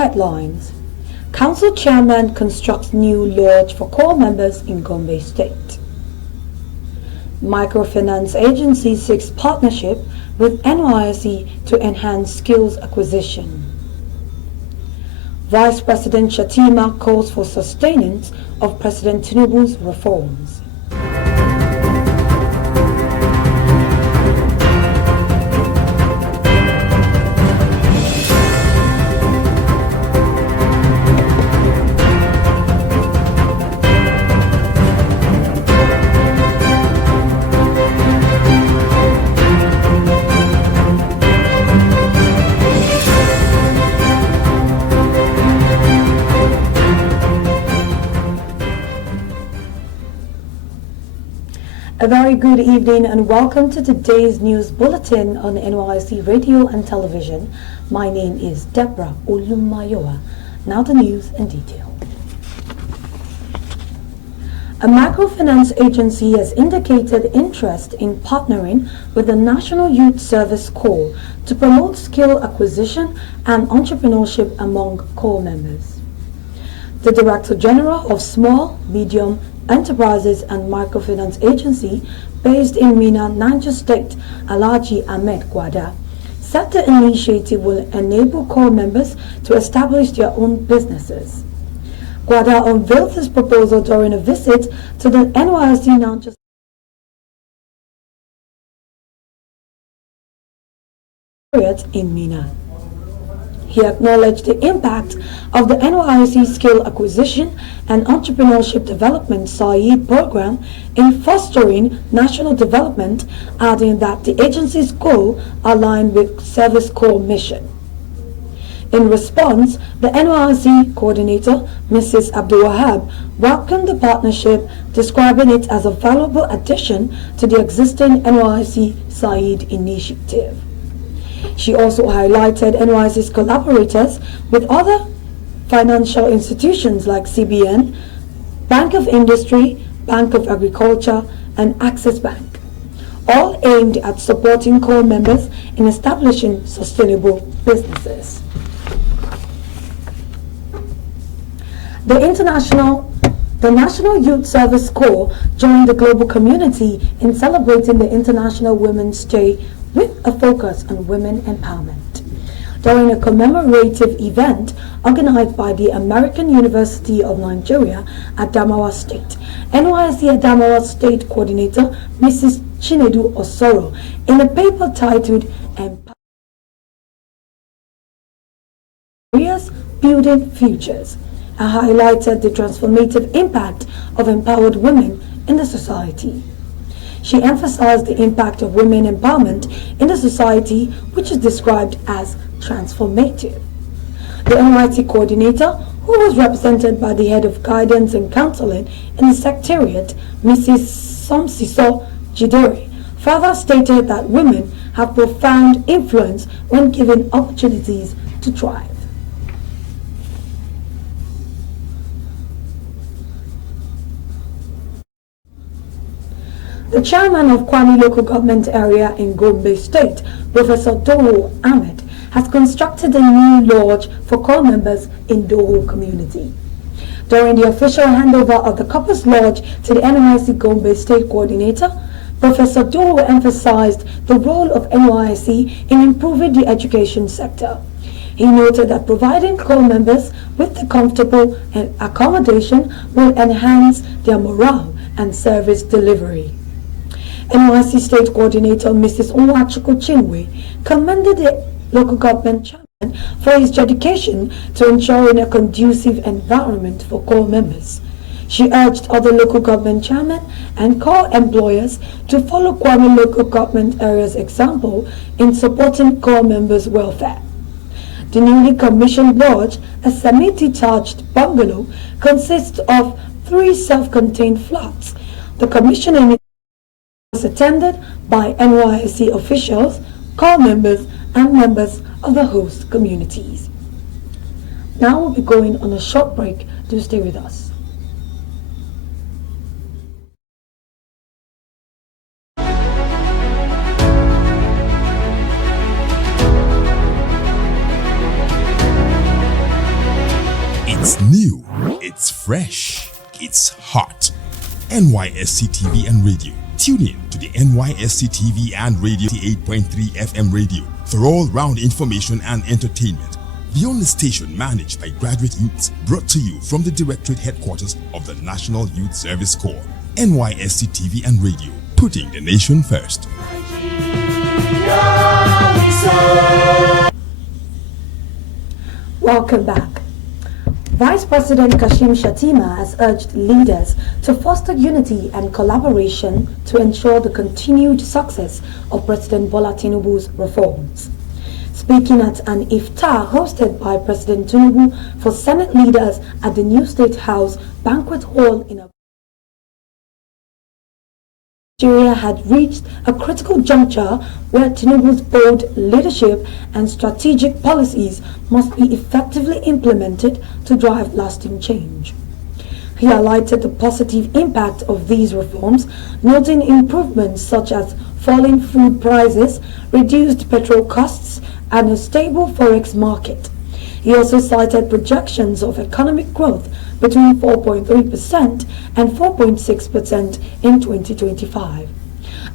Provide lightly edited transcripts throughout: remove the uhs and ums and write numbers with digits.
headlines. Council Chairman constructs new lodge for corps members in Gombe State. Microfinance Agency seeks partnership with Nysc to enhance skills acquisition. Vice President Shatima calls for sustenance of President Tinubu's reforms. A very good evening and welcome to today's news bulletin on Nysc Radio and Television. My name is Deborah Olumayowa. Now the news in detail. A microfinance agency has indicated interest in partnering with the National Youth Service Corps to promote skill acquisition and entrepreneurship among corps members. The Director General of Small, Medium Enterprises and Microfinance Agency, based in Mina, Niger State, Alhaji Ahmed Gwada, said the initiative will enable corps members to establish their own businesses. Gwada unveiled this proposal during a visit to the Nysc Niger State in Mina. He acknowledged the impact of the Nysc Skill Acquisition and Entrepreneurship Development SAID program in fostering national development, adding that the agency's goal aligned with Service Corps mission. In response, the Nysc coordinator, Mrs. Abdulwahab, welcomed the partnership, describing it as a valuable addition to the existing Nysc SAID initiative. She also highlighted Nysc's collaborators with other financial institutions like CBN, Bank of Industry, Bank of Agriculture, and Access Bank, all aimed at supporting corps members in establishing sustainable businesses. The National Youth Service Corps joined the global community in celebrating the International Women's Day with a focus on women empowerment. During a commemorative event organized by the American University of Nigeria, Adamawa State, Nysc Adamawa State Coordinator Mrs. Chinedu Osoro, in a paper titled Areas Building Futures, highlighted the transformative impact of empowered women in the society. She emphasized the impact of women empowerment in the society, which is described as transformative. The NYT coordinator, who was represented by the head of guidance and counseling in the secretariat, Mrs. Somsiso Jidere, further stated that women have profound influence when given opportunities to thrive. The chairman of Kwame Local Government Area in Gombe State, Professor Doho Ahmed, has constructed a new lodge for corps members in Doho community. During the official handover of the Corpus Lodge to the NYSC Gombe State Coordinator, Professor Doho emphasized the role of NYSC in improving the education sector. He noted that providing corps members with the comfortable accommodation will enhance their morale and service delivery. NYSC State Coordinator Mrs. Onwachuku Chinwe commended the local government chairman for his dedication to ensuring a conducive environment for corps members. She urged other local government chairmen and corps employers to follow Kwame Local Government Area's example in supporting corps members' welfare. The newly commissioned lodge, a semi-detached bungalow, consists of 3 self-contained flats. The commissioning was attended by NYSC officials, corps members, and members of the host communities. Now we'll be going on a short break. Do stay with us. It's fresh. It's hot. NYSC TV and radio. Tune in to the NYSC TV and radio 8.3 FM radio for all-round information and entertainment. The only station managed by graduate youths, brought to you from the Directorate Headquarters of the National Youth Service Corps. NYSC TV and radio, putting the nation first. Welcome back. Vice President Kashim Shettima has urged leaders to foster unity and collaboration to ensure the continued success of President Bola Tinubu's reforms. Speaking at an iftar hosted by President Tinubu for Senate leaders at the new State House Banquet Hall in Nigeria had reached a critical juncture where Tinubu's bold leadership and strategic policies must be effectively implemented to drive lasting change. He highlighted the positive impact of these reforms, noting improvements such as falling food prices, reduced petrol costs, and a stable forex market. He also cited projections of economic growth between 4.3% and 4.6% in 2025,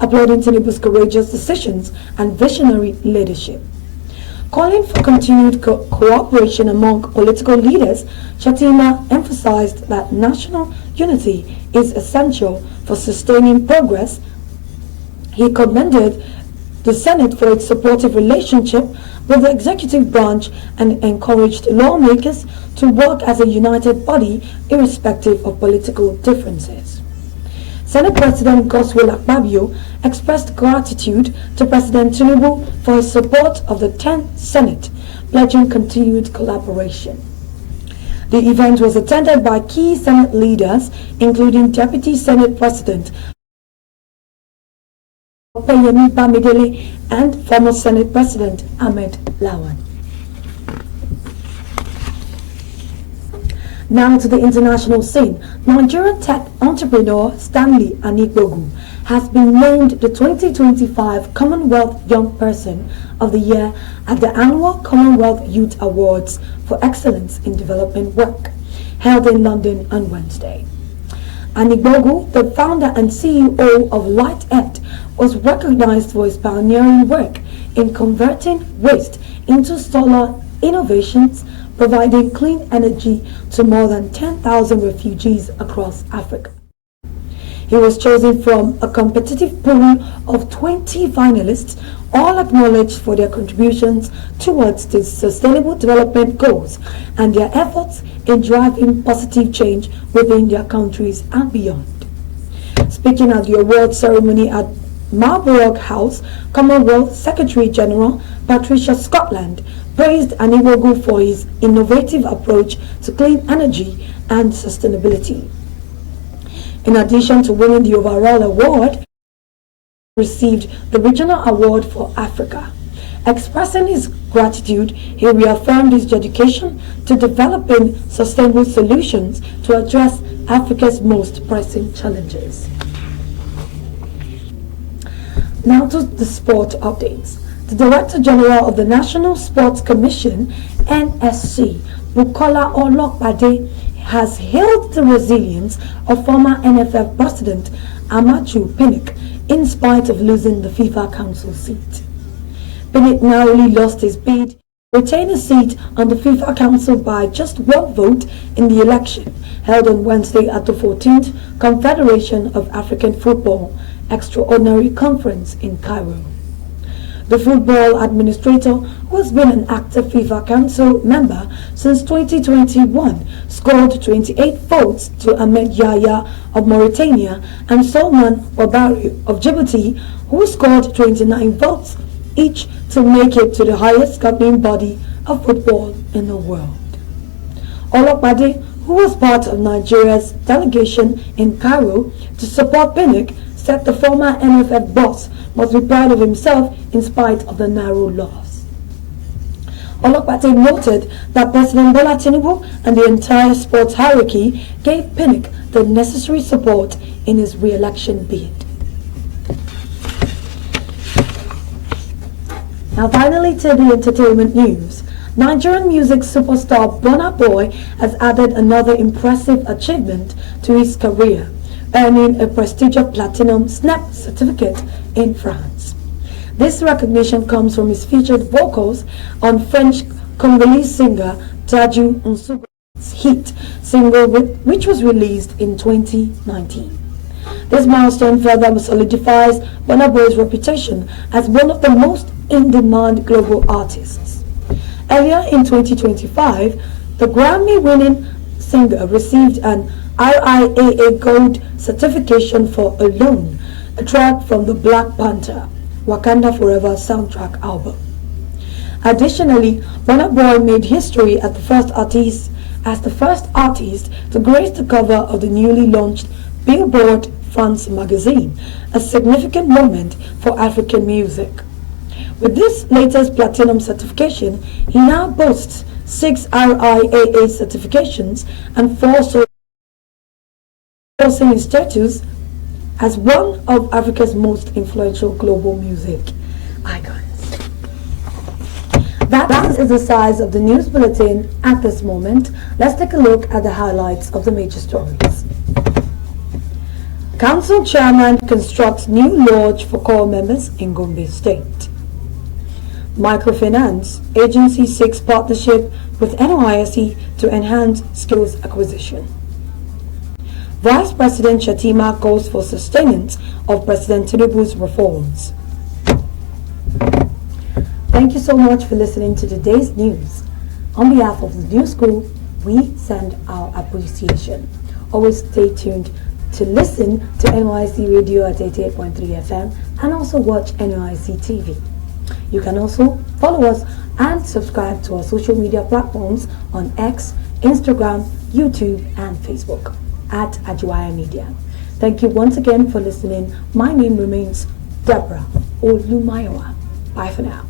applauding Tinubu's courageous decisions and visionary leadership. Calling for continued cooperation among political leaders, Shettima emphasized that national unity is essential for sustaining progress. He commended the Senate for its supportive relationship with the executive branch and encouraged lawmakers to work as a united body irrespective of political differences. Senate President Godswill Akpabio expressed gratitude to President Tinubu for his support of the 10th Senate, pledging continued collaboration. The event was attended by key Senate leaders, including Deputy Senate President Opeyemi Bamidele and former Senate President Ahmed Lawan. Now to the international scene. Nigerian tech entrepreneur Stanley Anigbogu has been named the 2025 Commonwealth Young Person of the Year at the annual Commonwealth Youth Awards for Excellence in Development Work, held in London on Wednesday. Anigbogu, the founder and CEO of LightEd, was recognized for his pioneering work in converting waste into solar innovations, providing clean energy to more than 10,000 refugees across Africa. He was chosen from a competitive pool of 20 finalists, all acknowledged for their contributions towards the Sustainable Development Goals and their efforts in driving positive change within their countries and beyond. Speaking at the award ceremony at Marlborough House, Commonwealth Secretary General Patricia Scotland praised Anigbogu for his innovative approach to clean energy and sustainability. In addition to winning the overall award, he received the Regional Award for Africa. Expressing his gratitude, he reaffirmed his dedication to developing sustainable solutions to address Africa's most pressing challenges. Now to the sport updates. The Director General of the National Sports Commission, NSC, Bukola Olokbade, has hailed the resilience of former NFF President Amaju Pinnick in spite of losing the FIFA Council seat. Pinnick narrowly lost his bid to retain a seat on the FIFA Council by just one vote in the election held on Wednesday at the 14th Confederation of African Football Extraordinary Conference in Cairo. The football administrator, who has been an active FIFA Council member since 2021, scored 28 votes to Ahmed Yahya of Mauritania and Solman Wabari of Djibouti, who scored 29 votes each to make it to the highest governing body of football in the world. Olokbade, who was part of Nigeria's delegation in Cairo to support Pinnick, said the former NFF boss must be proud of himself in spite of the narrow loss. Olokbade noted that President Bola Tinubu and the entire sports hierarchy gave Pinnick the necessary support in his re-election bid. Now finally to the entertainment news. Nigerian music superstar Burna Boy has added another impressive achievement to his career, earning a prestigious platinum SNAP certificate in France. This recognition comes from his featured vocals on French Congolese singer Taju Nsuga's hit single which was released in 2019. This milestone further solidifies Burna Boy's reputation as one of the most in-demand global artists. Earlier in 2025, the Grammy-winning singer received an RIAA Gold certification for Alone, a track from the Black Panther Wakanda Forever soundtrack album. Additionally, Burna Boy made history as the first artist to grace the cover of the newly launched Billboard France magazine, a significant moment for African music. With this latest platinum certification, he now boasts 6 RIAA certifications and 4 endorsing his status as one of Africa's most influential global music icons. That is the size of the news bulletin at this moment. Let's take a look at the highlights of the major stories. Council chairman constructs new lodge for corps members in Gombe State. Microfinance agency seeks partnership with Nysc to enhance skills acquisition. Vice President Shatima calls for sustenance of President Tinubu's reforms. Thank you so much for listening to today's news. On behalf of the New School, we send our appreciation. Always stay tuned to listen to Nysc Radio at 88.3 FM and also watch Nysc TV. You can also follow us and subscribe to our social media platforms on X, Instagram, YouTube, and Facebook at Ajuwaya Media. Thank you once again for listening. My name remains Deborah Olumayowa. Bye for now.